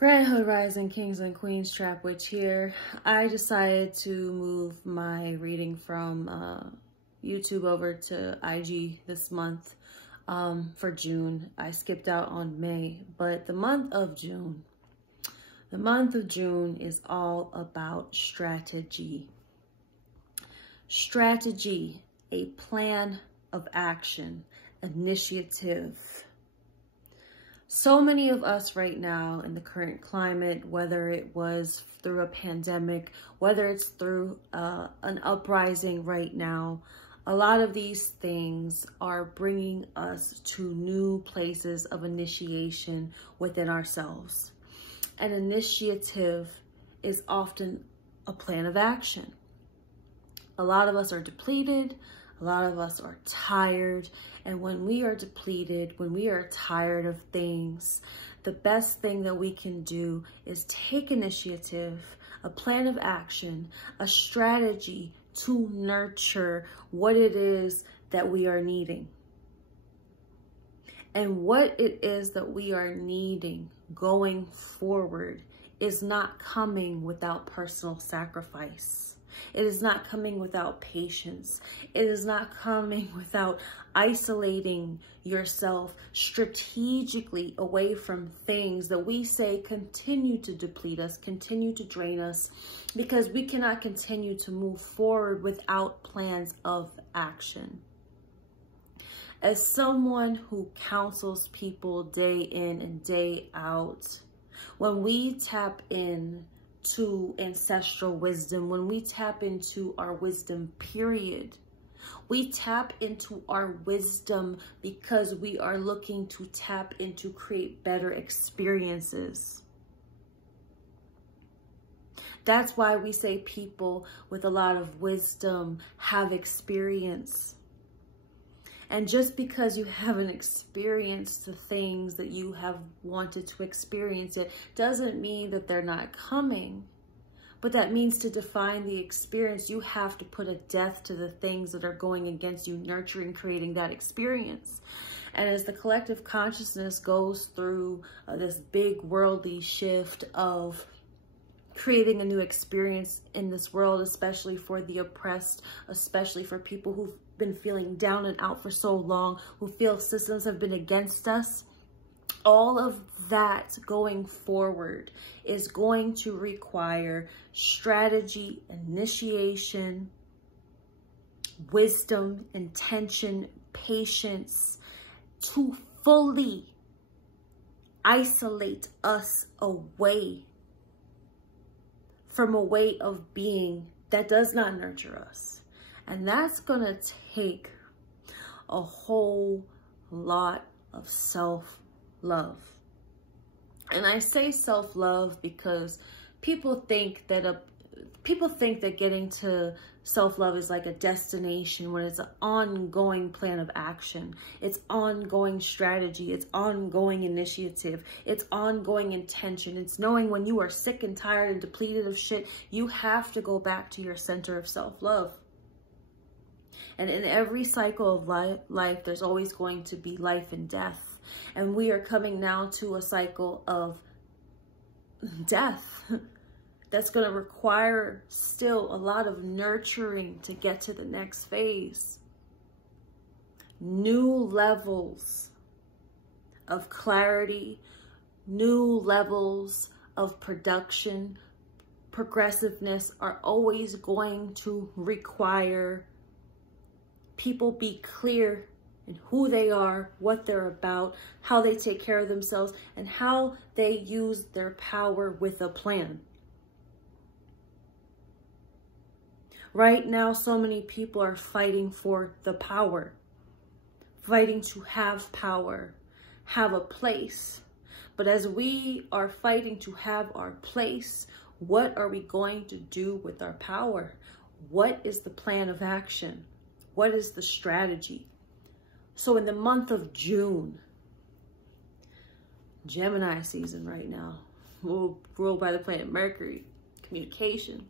Grand Hood Rising Kings and Queens, Trap Witch here. I decided to move my reading from YouTube over to IG this month for June. I skipped out on May, but the month of June is all about strategy. Strategy, a plan of action, initiative. So many of us right now in the current climate, whether it was through a pandemic, whether it's through an uprising right now, a lot of these things are bringing us to new places of initiation within ourselves. An initiative is often a plan of action. A lot of us are depleted. A lot of us are tired, and when we are depleted, when we are tired of things, the best thing that we can do is take initiative, a plan of action, a strategy to nurture what it is that we are needing. And what it is that we are needing going forward is not coming without personal sacrifice. It is not coming without patience. It is not coming without isolating yourself strategically away from things that we say continue to deplete us, continue to drain us, because we cannot continue to move forward without plans of action. As someone who counsels people day in and day out, when we tap in to ancestral wisdom, when we tap into our wisdom, period, we tap into our wisdom because we are looking to tap into create better experiences. That's why we say people with a lot of wisdom have experience. And just because you haven't experienced the things that you have wanted to experience, it doesn't mean that they're not coming. But that means to define the experience, you have to put a death to the things that are going against you, nurturing, creating that experience. And as the collective consciousness goes through this big worldly shift of creating a new experience in this world, especially for the oppressed, especially for people who've been feeling down and out for so long, who feel systems have been against us, all of that going forward is going to require strategy, initiation, wisdom, intention, patience to fully isolate us away from a way of being that does not nurture us. And that's going to take a whole lot of self-love. And I say self-love because people think that getting to self-love is like a destination, when it's an ongoing plan of action. It's ongoing strategy. It's ongoing initiative. It's ongoing intention. It's knowing when you are sick and tired and depleted of shit, you have to go back to your center of self-love. And in every cycle of life, there's always going to be life and death. And we are coming now to a cycle of death that's going to require still a lot of nurturing to get to the next phase. New levels of clarity, new levels of production, progressiveness are always going to require people be clear in who they are, what they're about, how they take care of themselves, and how they use their power with a plan. Right now, so many people are fighting for the power, fighting to have power, have a place. But as we are fighting to have our place, what are we going to do with our power? What is the plan of action? What is the strategy? So in the month of June, Gemini season right now, ruled by the planet Mercury, communication.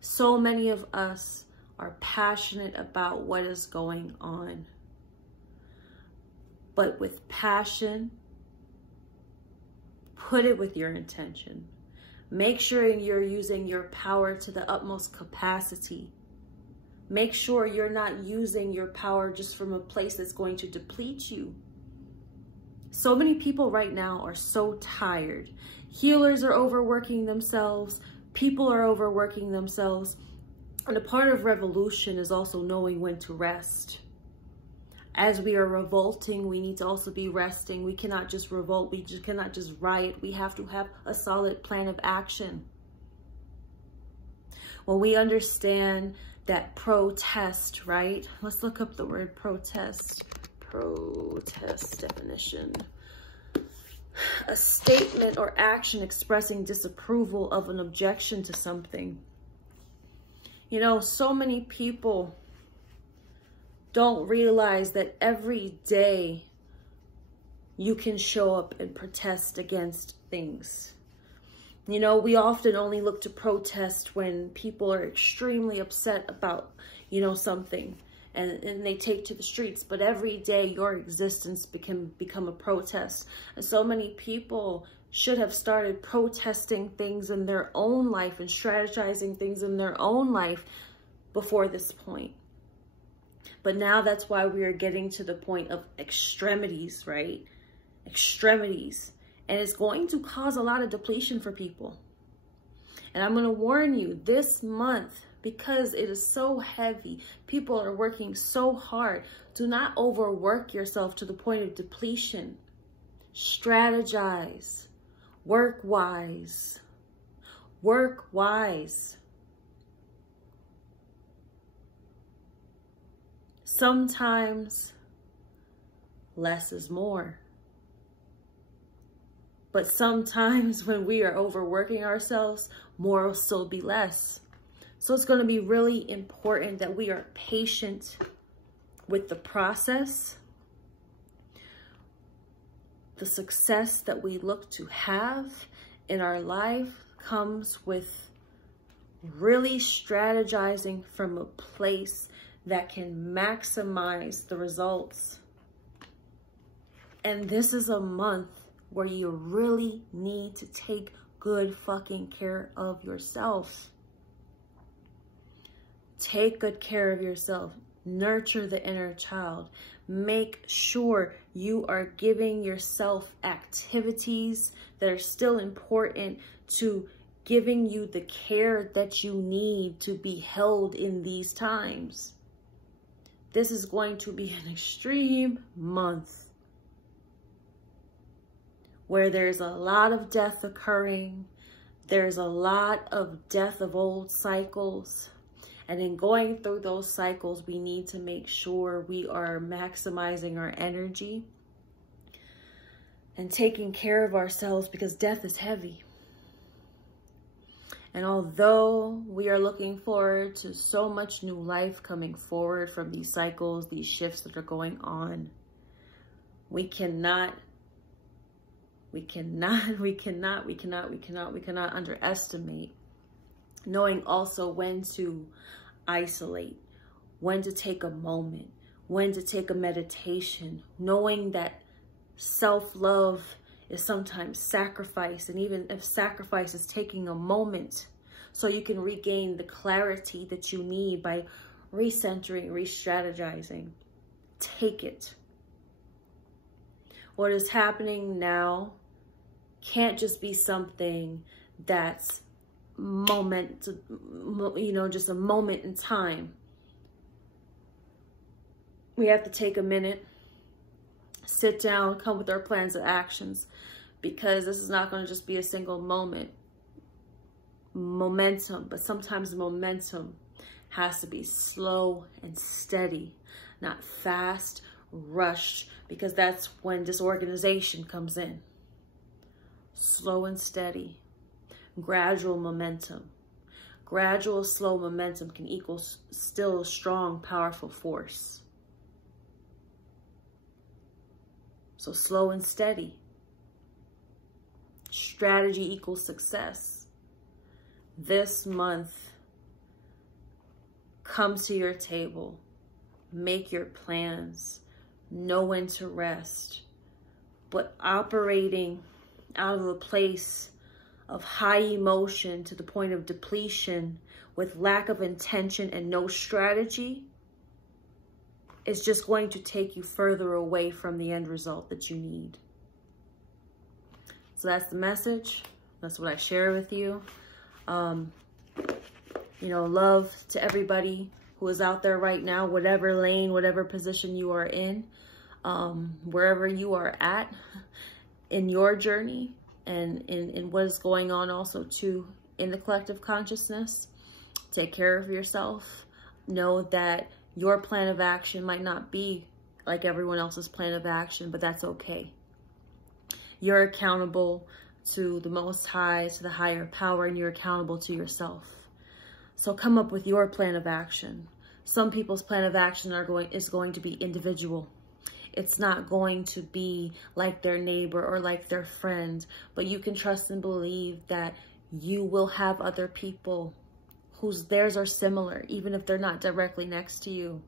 So many of us are passionate about what is going on. But with passion Put it with your intention. Make sure you're using your power to the utmost capacity. Make sure you're not using your power just from a place that's going to deplete you. So many people right now are so tired. Healers are overworking themselves. People are overworking themselves. And a part of revolution is also knowing when to rest. As we are revolting, we need to also be resting. We cannot just revolt. We just cannot just riot. We have to have a solid plan of action. When we understand that protest, right? Let's look up the word protest. Protest definition. A statement or action expressing disapproval of an objection to something. You know, so many people don't realize that every day you can show up and protest against things. You know, we often only look to protest when people are extremely upset about, you know, something and they take to the streets. But every day your existence become a protest. And so many people should have started protesting things in their own life and strategizing things in their own life before this point. But now that's why we are getting to the point of extremities, right? Extremities. And it's going to cause a lot of depletion for people. And I'm going to warn you, this month, because it is so heavy, people are working so hard. Do not overwork yourself to the point of depletion. Strategize. Work wise. Work wise. Sometimes less is more. But sometimes when we are overworking ourselves, more will still be less. So it's going to be really important that we are patient with the process. The success that we look to have in our life comes with really strategizing from a place that can maximize the results. And this is a month where you really need to take good fucking care of yourself. Take good care of yourself. Nurture the inner child. Make sure you are giving yourself activities that are still important to giving you the care that you need to be held in these times. This is going to be an extreme month where there's a lot of death occurring. There's a lot of death of old cycles. And in going through those cycles, we need to make sure we are maximizing our energy and taking care of ourselves, because death is heavy. And although we are looking forward to so much new life coming forward from these cycles, these shifts that are going on, we cannot underestimate knowing also when to isolate, when to take a moment, when to take a meditation, knowing that self-love is sometimes sacrifice. And even if sacrifice is taking a moment so you can regain the clarity that you need by recentering, re-strategizing, take it. What is happening now can't just be something that's just a moment in time. We have to take a minute, sit down, come with our plans of actions, because this is not going to just be a single moment. Momentum, but sometimes momentum has to be slow and steady, not fast, rushed, because that's when disorganization comes in. Slow and steady, gradual momentum. Gradual, slow momentum can equal still strong, powerful force. So slow and steady. Strategy equals success. This month, come to your table, make your plans, know when to rest, but operating out of a place of high emotion to the point of depletion with lack of intention and no strategy, is just going to take you further away from the end result that you need. So that's the message. That's what I share with you. You know, love to everybody who is out there right now, whatever lane, whatever position you are in, wherever you are at in your journey, and in what is going on also too in the collective consciousness. Take care of yourself. Know that your plan of action might not be like everyone else's plan of action, but that's okay. You're accountable to the Most High, to the higher power, and you're accountable to yourself. So come up with your plan of action. Some people's plan of action is going to be individual. It's not going to be like their neighbor or like their friend, but you can trust and believe that you will have other people whose theirs are similar, even if they're not directly next to you.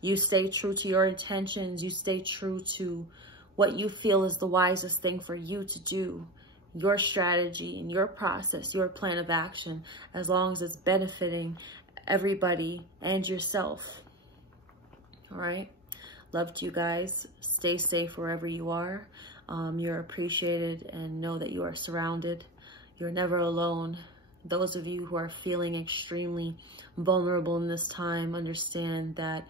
You stay true to your intentions. You stay true to what you feel is the wisest thing for you to do, your strategy and your process, your plan of action, as long as it's benefiting everybody and yourself. All right. Love to you guys. Stay safe wherever you are. You're appreciated, and know that you are surrounded. You're never alone. Those of you who are feeling extremely vulnerable in this time, understand that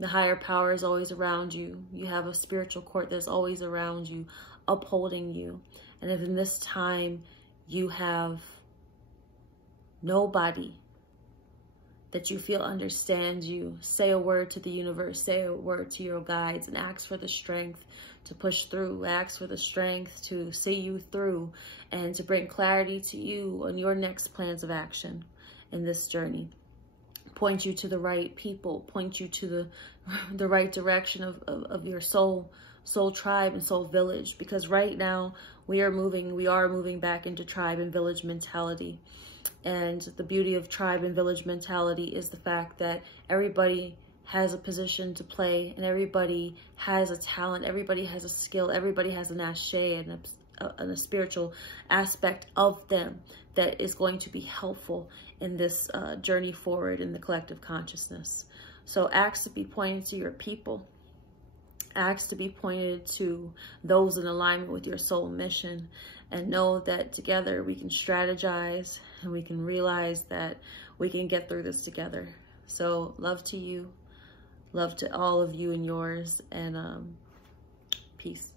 the higher power is always around you. You have a spiritual court that's always around you, upholding you. And if in this time you have nobody that you feel understands you, say a word to the universe, say a word to your guides, and ask for the strength to push through, ask for the strength to see you through, and to bring clarity to you on your next plans of action in this journey. Point you to the right people, point you to the right direction of your soul tribe and soul village, because right now we are moving back into tribe and village mentality. And the beauty of tribe and village mentality is the fact that everybody has a position to play, and everybody has a talent, everybody has a skill, everybody has an ashe and a spiritual aspect of them that is going to be helpful in this journey forward in the collective consciousness. So ask to be pointed to your people. Ask to be pointed to those in alignment with your soul mission, and know that together we can strategize and we can realize that we can get through this together. So love to you, love to all of you and yours, and peace.